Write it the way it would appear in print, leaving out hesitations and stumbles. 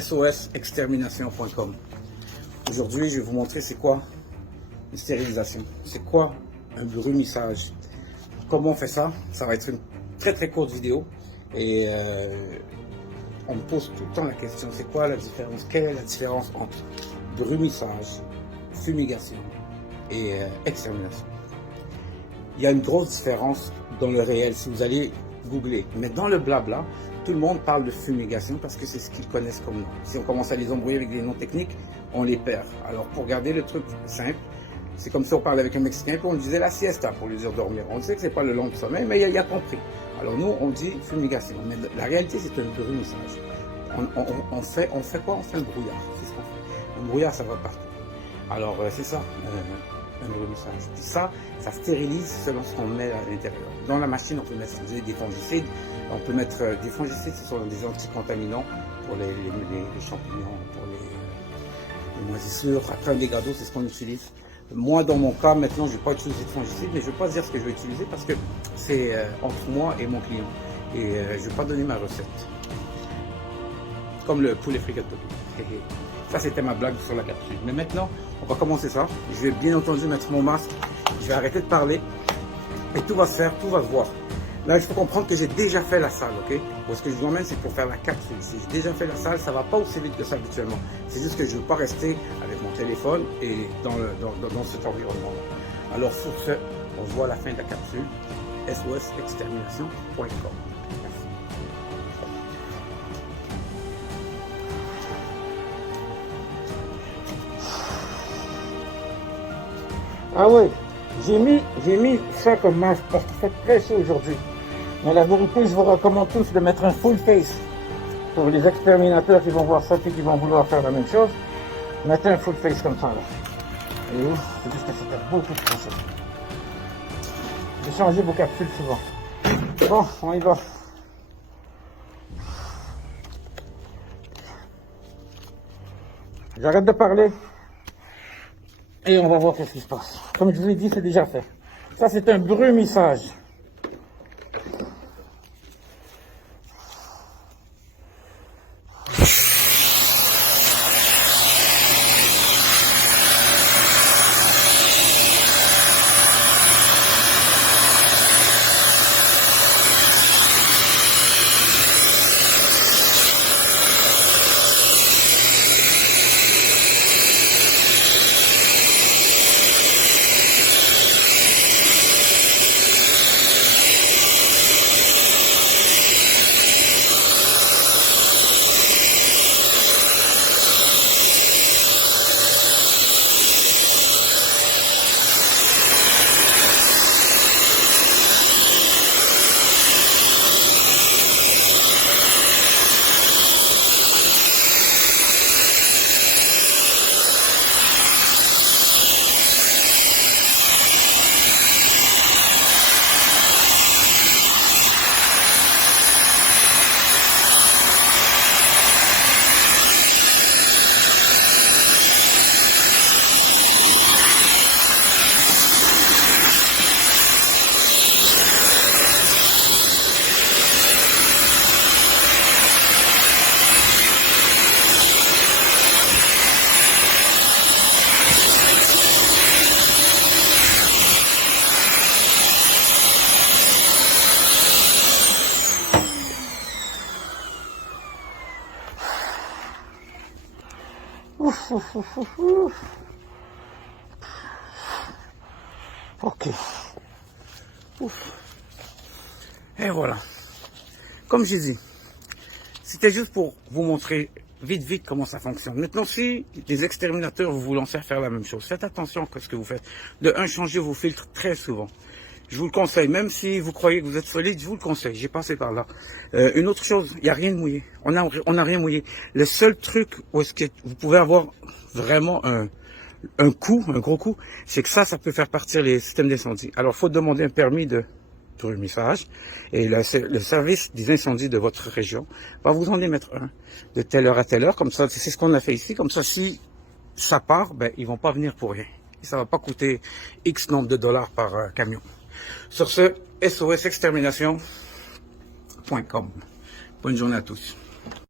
sosextermination.com. Aujourd'hui, je vais vous montrer c'est quoi une stérilisation, c'est quoi un brumissage, comment on fait ça. Ça va être une très courte vidéo et on me pose tout le temps la question, c'est quoi la différence, quelle est la différence entre brumissage, fumigation et extermination. Il y a une grosse différence dans le réel si vous allez googler, mais dans le blabla, tout le monde parle de fumigation parce que c'est ce qu'ils connaissent comme nom. Si on commence à les embrouiller avec des noms techniques, on les perd. Alors pour garder le truc simple, c'est comme si on parlait avec un Mexicain et on disait la siesta pour lui dire dormir. On sait que c'est pas le long sommeil, mais il a compris. Alors nous, on dit fumigation, mais la réalité c'est un brumissage. On fait quoi? On fait un brouillard, c'est ce qu'on fait. Un brouillard, ça va partout. Alors c'est ça, un brumissage. Puis ça stérilise selon ce qu'on met à l'intérieur. Dans la machine, on peut mettre des fongicides. On peut mettre des fongicides, ce sont des anticontaminants pour les champignons, pour les moisissures. Après un dégado, c'est ce qu'on utilise. Moi, dans mon cas, maintenant, je ne vais pas utiliser de fongicides, mais je ne vais pas dire ce que je vais utiliser parce que c'est entre moi et mon client. Et je ne vais pas donner ma recette. Comme le poulet fricato. Ça, c'était ma blague sur la capsule. Mais maintenant, on va commencer ça. Je vais bien entendu mettre mon masque. Je vais arrêter de parler. Et tout va se faire, tout va se voir. Là, il faut comprendre que j'ai déjà fait la salle, ok? Parce que je vous emmène, c'est pour faire la capsule. Si j'ai déjà fait la salle, ça ne va pas aussi vite que ça habituellement. C'est juste que je ne veux pas rester avec mon téléphone et dans cet environnement-là. Alors, sur ce, on se voit à la fin de la capsule. sosextermination.com. Merci. Ah oui, j'ai mis ça comme masque parce qu'il fait très chaud aujourd'hui. Mais la vérité, je vous recommande tous de mettre un full face. Pour les exterminateurs qui vont voir ça et qui vont vouloir faire la même chose, mettez un full face comme ça là. Et oui, c'est juste que c'était beaucoup trop chaud. J'ai changé vos capsules souvent. Bon, on y va. J'arrête de parler. Et on va voir ce qui se passe. Comme je vous l'ai dit, c'est déjà fait. Ça, c'est un brumissage. Ok. Ouf. Et voilà. Comme j'ai dit, c'était juste pour vous montrer vite comment ça fonctionne. Maintenant, si les exterminateurs vous lancez à faire la même chose, faites attention à ce que vous faites. De un, changez vos filtres très souvent. Je vous le conseille, même si vous croyez que vous êtes solide, je vous le conseille. J'ai passé par là. Une autre chose, il n'y a rien de mouillé. On a rien mouillé. Le seul truc où est-ce que vous pouvez avoir vraiment un gros coup, c'est que ça peut faire partir les systèmes d'incendie. Alors, il faut demander un permis de brumissage et le service des incendies de votre région va vous en émettre un de telle heure à telle heure. Comme ça, c'est ce qu'on a fait ici. Comme ça, si ça part, ben, ils vont pas venir pour rien. Et ça va pas coûter X nombre de dollars par camion. Sur ce, sosextermination.com. Bonne journée à tous.